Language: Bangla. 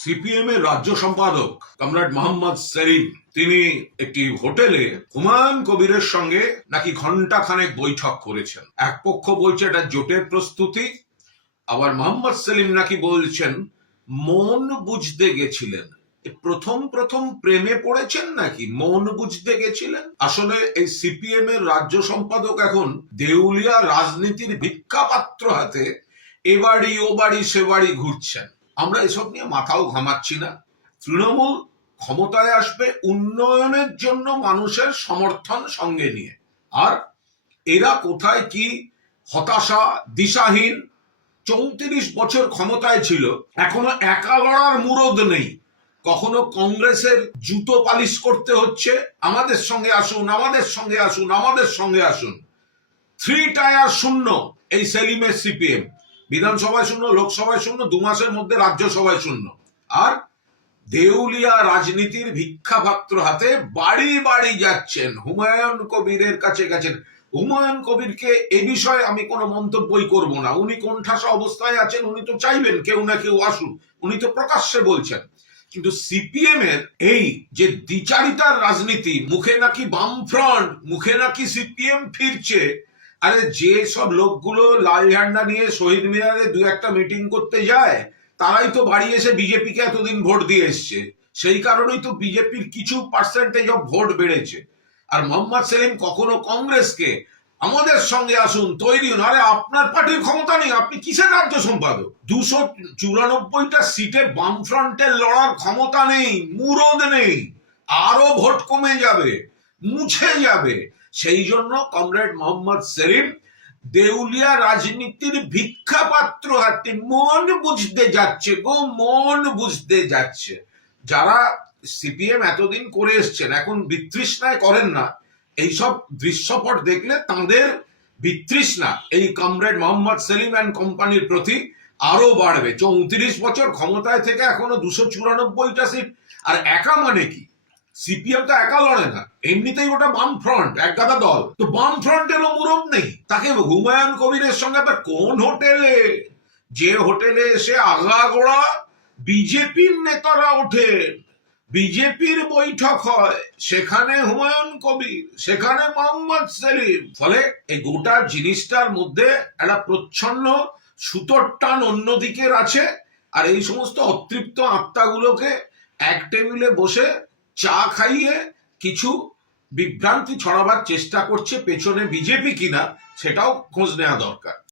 সিপিএম এর রাজ্য সম্পাদক কমরেড মোহাম্মদ সেলিম তিনি একটি হোটেলে হুমায়ুন কবিরের সঙ্গে নাকি ঘন্টা খানেক বৈঠক করেছেন। এক পক্ষ বলছে এটা জোটের প্রস্তুতি, আবার মোহাম্মদ সেলিম নাকি বলছেন মন বুঝতে গেছিলেন। প্রথম প্রথম প্রেমে পড়েছেন নাকি মন বুঝতে গেছিলেন? আসলে এই সিপিএম এর রাজ্য সম্পাদক এখন দেউলিয়া রাজনীতির ভিক্ষাপাত্র হাতে এ বাড়ি ও বাড়ি সে বাড়ি ঘুরছেন। আমরা এসব নিয়ে মাথাও ঘামাচ্ছি না। তৃণমূল ক্ষমতায় আসবে উন্নয়নের জন্য মানুষের সমর্থন সঙ্গে নিয়ে, আর এরা কোথায় কি হতাশা, দিশাহীন। 34 বছর ক্ষমতায় ছিল, এখনো একা লড়ার মুরদ নেই। কখনো কংগ্রেসের জুতো পালিশ করতে হচ্ছে, আমাদের সঙ্গে আসুন, আমাদের সঙ্গে আসুন, আমাদের সঙ্গে আসুন। 3 টায়ার শূন্য এই সেলিমের সিপিএম। বিধানসভায় শূন্য, লোকসভায় শূন্য, 2 মাসের মধ্যে রাজ্যসভায় শূন্য। আর দেউলিয়া রাজনীতির ভিক্ষাপাত্র হাতে বাড়ি বাড়ি যাচ্ছেন, হুমায়ুন কবিরের কাছে গেছেন। হুমায়ুন কবিরকে এ বিষয়ে আমি কোনো মন্তব্যই করব না। উনি কোণঠাসা অবস্থায় আছেন, উনি তো চাইবেন কেউ না কেউ আসুন, উনি তো প্রকাশ্যে বলছেন। কিন্তু সিপিএম এর এই যে দ্বিচারিতার রাজনীতি, মুখে নাকি বামফ্রন্ট, মুখে নাকি সিপিএম ফিরছে। আরে যে সব লোকগুলো লাল ঝান্ডা নিয়ে শহীদ মিনারে 2-1টা মিটিং করতে যায়, তারাই তো বাড়ি এসে বিজেপিকে এতদিন ভোট দিয়ে এসছে। সেই কারণেই তো বিজেপির কিছু পার্সেন্টেজ অফ ভোট বেড়েছে। আর মোহাম্মদ সেলিম কখনো কংগ্রেসকে আমাদের সঙ্গে আসুন, তৈরি হন। আরে আপনার পার্টির ক্ষমতা নেই, আপনি কিসের রাজ্য সম্পাদক? 294টা সিটে বামফ্রন্টের লড়ার ক্ষমতা নেই, মুরদ নেই। আরো ভোট কমে যাবে, মুছে যাবে। সেই জন্য কমরেড মোহাম্মদ সেলিম দেউলিয়া রাজনীতির ভিক্ষাপাত্র হাতে মন বুঝতে যাচ্ছে গো, মন বুঝতে যাচ্ছে। যারা সিপিএম এতদিন করে এসছেন, এখন বিতৃষ্ণায় করেন না। এইসব দৃশ্যপট দেখলে তাদের বিতৃষ্ণা এই কমরেড মোহাম্মদ সেলিম অ্যান্ড কোম্পানির প্রতি আরো বাড়বে। 34 বছর ক্ষমতায় থেকে এখনো 294টা সিট। আর একা মানে কি? সিপিএম তো একা লড়ে না, এমনিতেই ওটা বাম ফ্রন্ট, এক গাদা দল। তো বাম ফ্রন্টেরও মুরব নেই। তাকে হুমায়ুন কবিরের সঙ্গে আবার কোন হোটেলে, যে হোটেলে এসে আগাগোড়া বিজেপির নেতারা ওঠেন, বিজেপির বৈঠক হয়, সেখানে হুমায়ুন কবির, সেখানে মোহাম্মদ সেলিম। ফলে এই গোটা জিনিসটার মধ্যে একটা প্রচ্ছন্ন সুতোর টান অন্যদিকের আছে। আর এই সমস্ত অতৃপ্ত আত্মাগুলোকে এক টেবিলে বসে চা খাইয়ে কিছু বিভ্রান্তি ছড়াবার চেষ্টা করছে। পেছনে বিজেপি কিনা সেটাও খোঁজ নেওয়া দরকার।